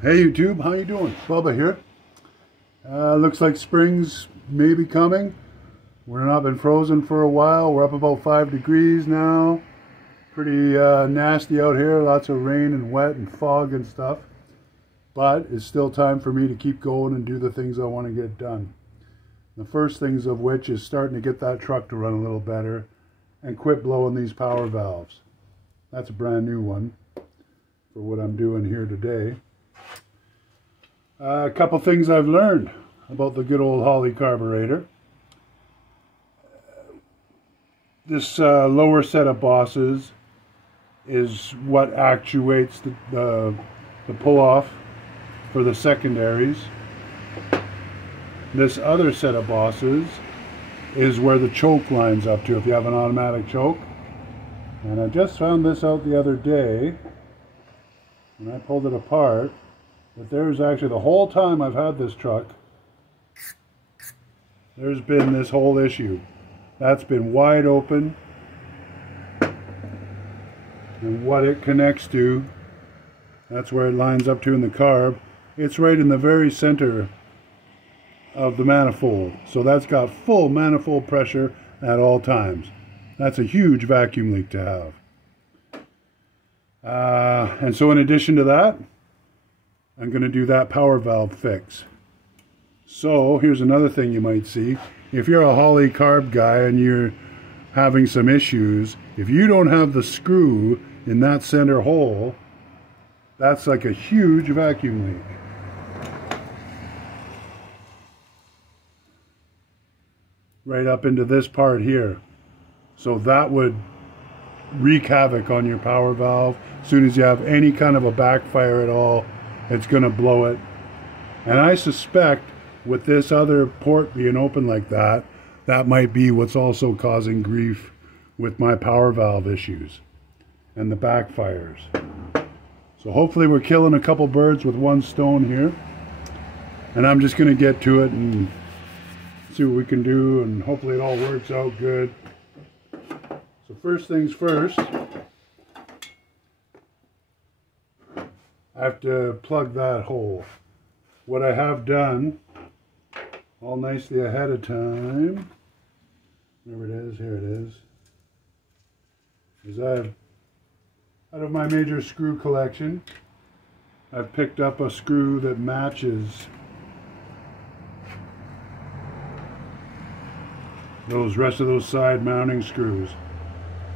Hey YouTube, how you doing? Bubba here. Looks like spring's maybe coming. We're not been frozen for a while. We're up about 5 degrees now. Pretty nasty out here. Lots of rain and wet and fog and stuff. But it's still time for me to keep going and do the things I want to get done. The first things of which is starting to get that truck to run a little better and quit blowing these power valves. That's a brand new one for what I'm doing here today. A couple things I've learned about the good old Holley carburetor. This lower set of bosses is what actuates the pull-off for the secondaries. This other set of bosses is where the choke lines up to if you have an automatic choke. And I just found this out the other day when I pulled it apart. But there's actually, the whole time I've had this truck, there's been this whole issue. That's been wide open. And what it connects to, that's where it lines up to in the carb. It's right in the very center of the manifold. So that's got full manifold pressure at all times. That's a huge vacuum leak to have. And so in addition to that, I'm going to do that power valve fix. So here's another thing you might see. If you're a Holley carb guy and you're having some issues, if you don't have the screw in that center hole, that's like a huge vacuum leak. Right up into this part here. So that would wreak havoc on your power valve. As soon as you have any kind of a backfire at all, it's going to blow it. And I suspect with this other port being open like that, that might be what's also causing grief with my power valve issues and the backfires. So hopefully we're killing a couple birds with one stone here. And I'm just going to get to it and see what we can do, and hopefully it all works out good. So first things first, I have to plug that hole. What I have done, all nicely ahead of time, wherever it is, here it is I've, out of my major screw collection, I've picked up a screw that matches those rest of those side mounting screws.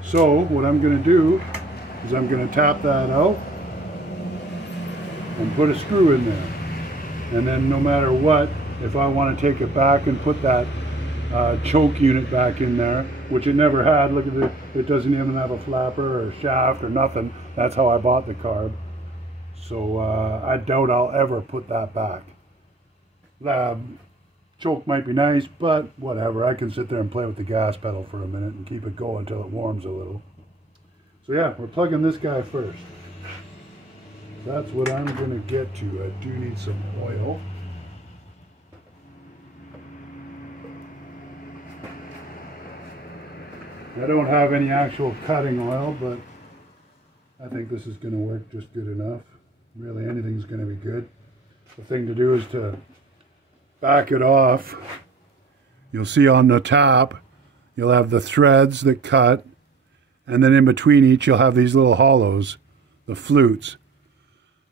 So what I'm going to do is I'm going to tap that out and put a screw in there, and then no matter what, if I want to take it back and put that choke unit back in there, which it never had, look at it, it doesn't even have a flapper or a shaft or nothing. That's how I bought the carb. So I doubt I'll ever put that back. Choke might be nice, but whatever, I can sit there and play with the gas pedal for a minute and keep it going until it warms a little. So yeah, we're plugging this guy first. That's what I'm going to get to. I do need some oil. I don't have any actual cutting oil, but I think this is going to work just good enough. Really, anything's going to be good. The thing to do is to back it off. You'll see on the top, you'll have the threads that cut, and then in between each you'll have these little hollows, the flutes.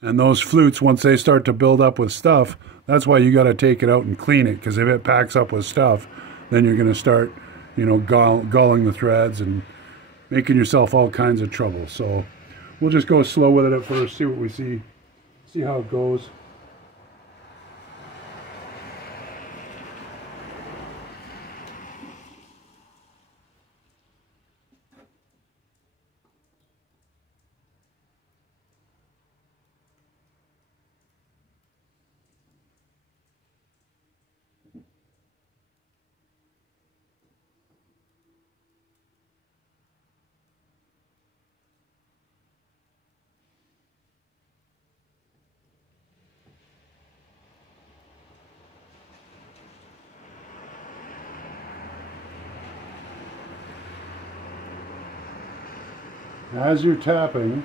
And those flutes, once they start to build up with stuff, that's why you got to take it out and clean it, because if it packs up with stuff, then you're going to start, you know, galling the threads and making yourself all kinds of trouble. So we'll just go slow with it at first, see what we see how it goes. As you're tapping,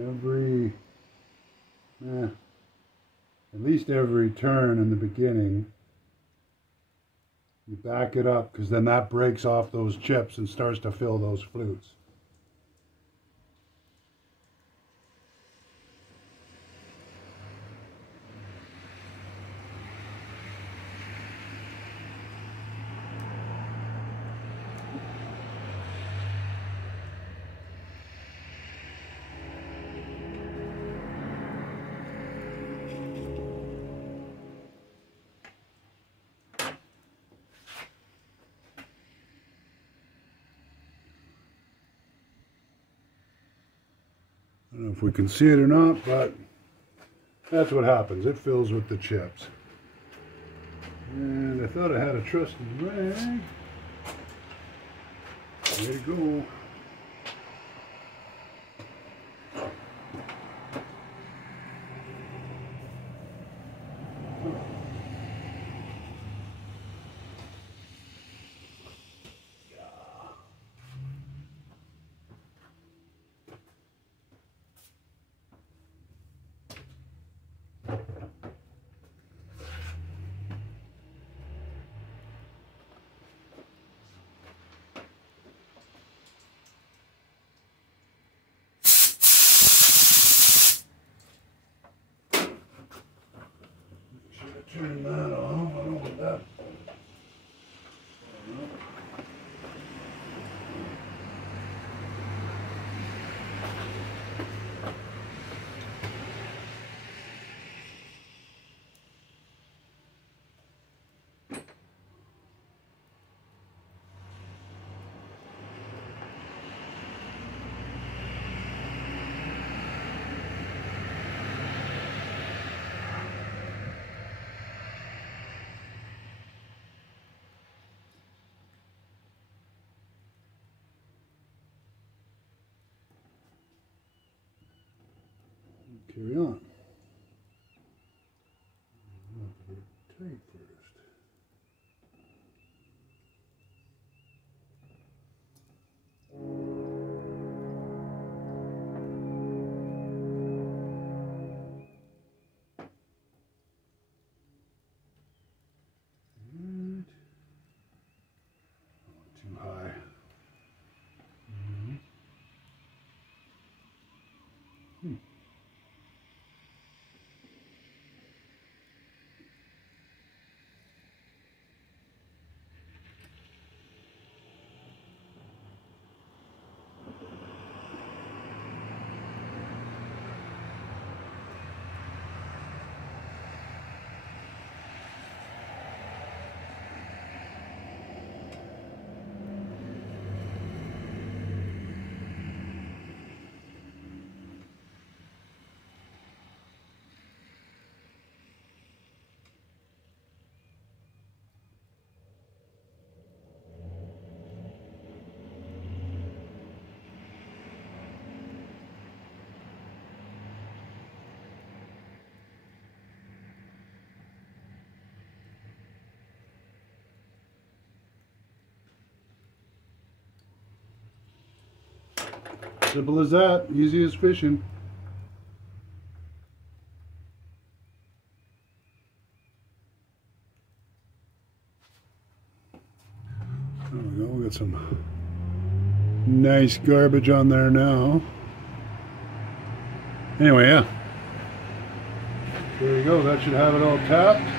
every, at least every turn in the beginning, you back it up, because then that breaks off those chips and starts to fill those flutes. I don't know if we can see it or not, but that's what happens. It fills with the chips. And I thought I had a trusty rag. There you go. Turn that off. I don't want that. Carry on. Tight first. Too high. Simple as that, easy as fishing. There we go, we got some nice garbage on there now. Anyway, yeah. There you go, that should have it all tapped.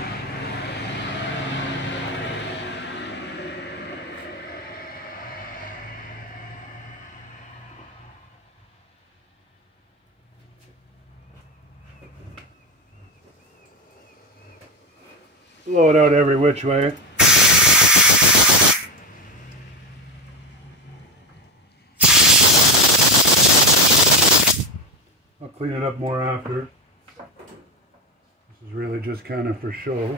Blow it out every which way. I'll clean it up more after. This is really just kind of for show.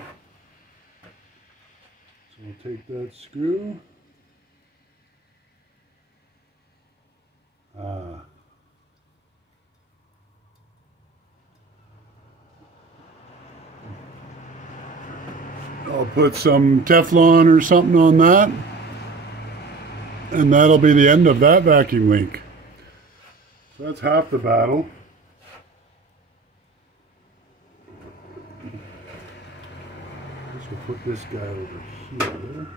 So we'll take that screw. I'll put some Teflon or something on that, and that'll be the end of that vacuum leak. So that's half the battle. to put this guy over here.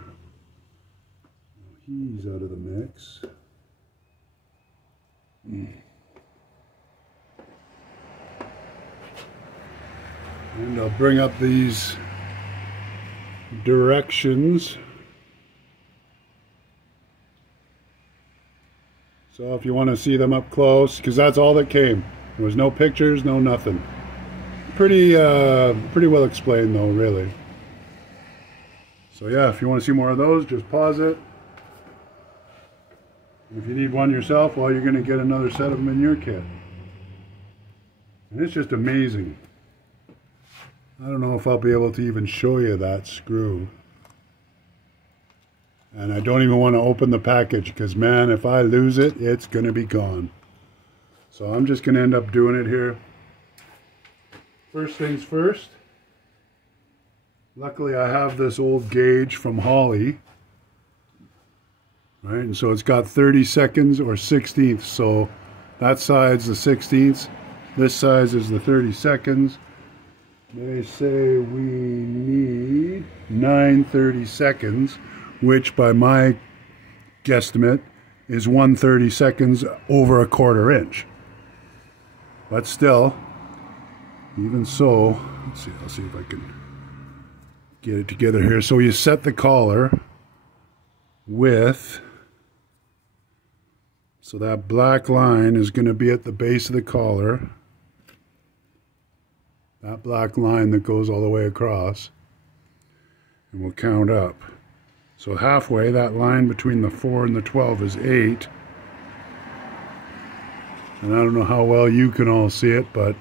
He's out of the mix. And I'll bring up these directions. So if you want to see them up close, because that's all that came. There was no pictures, no nothing. Pretty well explained though, really. So yeah, if you want to see more of those, just pause it. If you need one yourself, well, you're going to get another set of them in your kit. And it's just amazing. I don't know if I'll be able to even show you that screw. And I don't even want to open the package because, man, if I lose it, it's going to be gone. So I'm just going to end up doing it here. First things first. Luckily, I have this old gauge from Holley. Right, and so it's got 30 seconds or 16ths. So that side's the 16ths. This size is the 30 seconds. They say we need 9 30 seconds, which by my guesstimate is 1 30 seconds over a 1/4 inch. But still, even so, let's see, I'll see if I can get it together here. So you set the collar with, so that black line is going to be at the base of the collar. That black line that goes all the way across. And we'll count up. So halfway, that line between the 4 and the 12 is 8. And I don't know how well you can all see it, but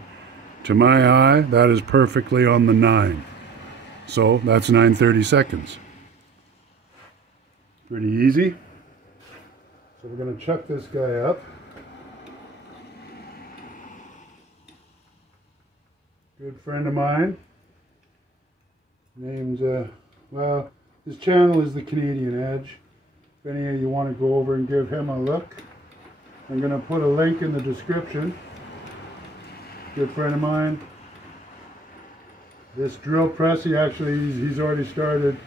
to my eye, that is perfectly on the 9. So that's 9 30 seconds. Pretty easy. So we're going to chuck this guy up. Good friend of mine. Name's, well, his channel is the Canadian Edge. If any of you want to go over and give him a look, I'm going to put a link in the description. Good friend of mine. This drill press, he's already started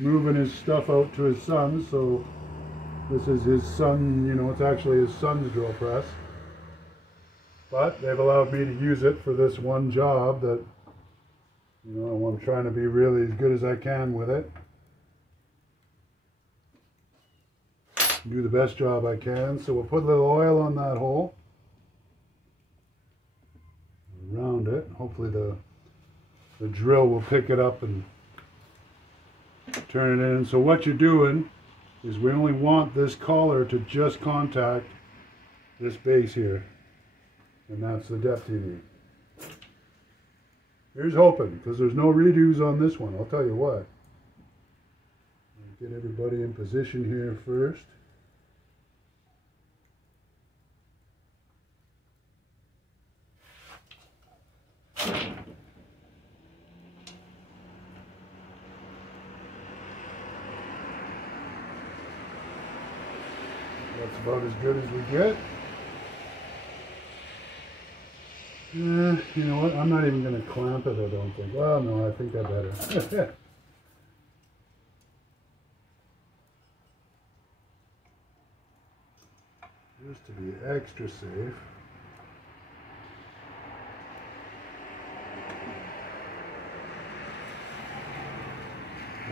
moving his stuff out to his son, so this is his son, you know, it's actually his son's drill press. But they've allowed me to use it for this one job that, you know, I'm trying to be really as good as I can with it. Do the best job I can. So we'll put a little oil on that hole. Around it. Hopefully the drill will pick it up and turn it in. So what you're doing is we only want this collar to just contact this base here. And that's the depth you need. Here's hoping, because there's no redos on this one, I'll tell you what. Get everybody in position here first. That's about as good as we get. You know what? I'm not even going to clamp it, I don't think. Well, no, I think I better. Just to be extra safe.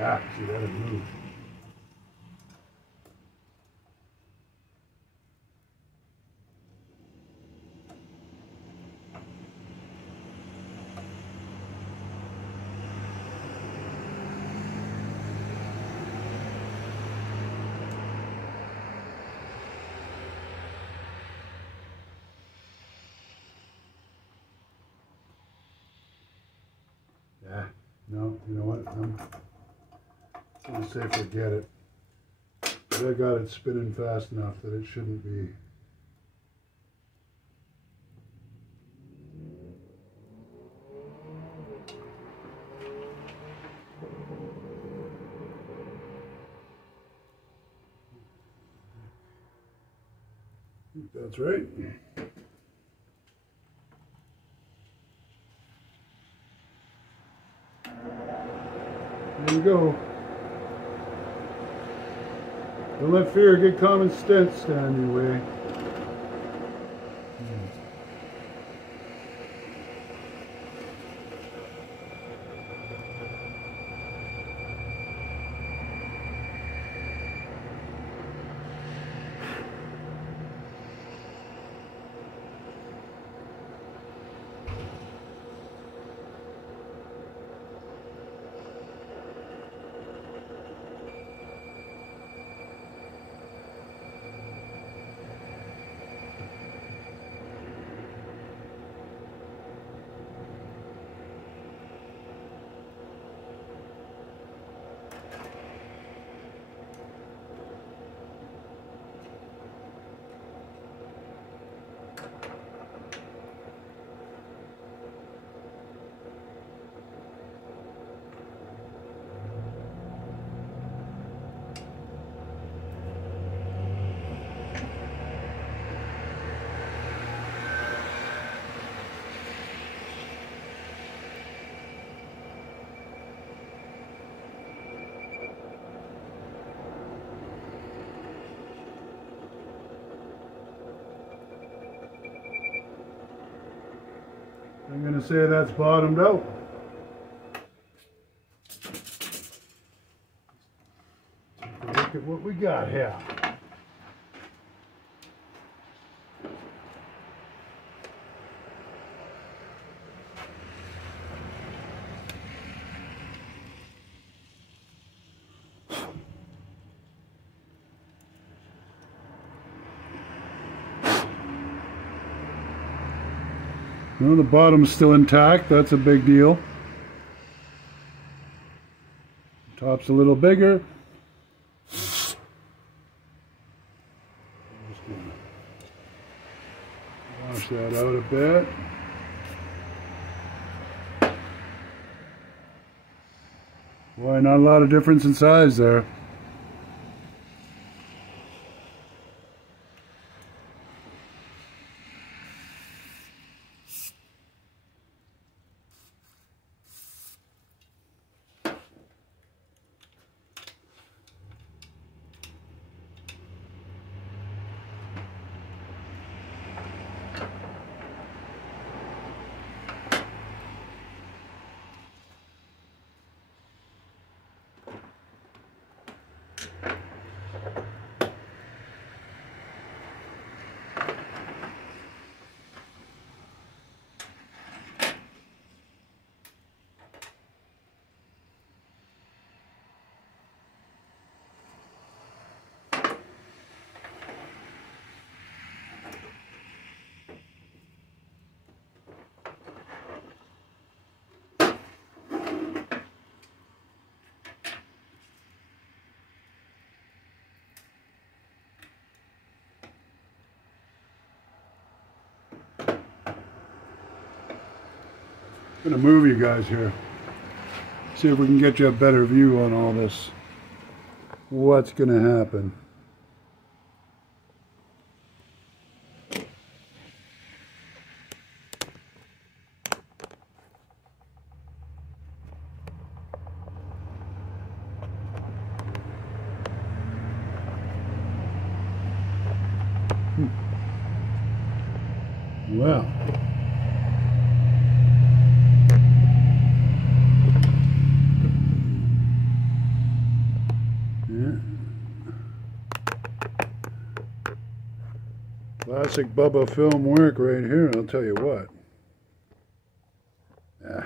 Ah, see, that had moved. Yeah, no, you know what? I'm going to say forget it. But I got it spinning fast enough that it shouldn't be. I think that's right. go. Don't let fear get common sense stand in your way. I'm going to say that's bottomed out. Take a look at what we got here. Well, the bottom's still intact. That's a big deal. Top's a little bigger. Just gonna wash that out a bit. Boy, not a lot of difference in size there. I'm going to move you guys here. See if we can get you a better view on all this. What's going to happen? Well. Classic Bubba film work right here, I'll tell you what. Yeah.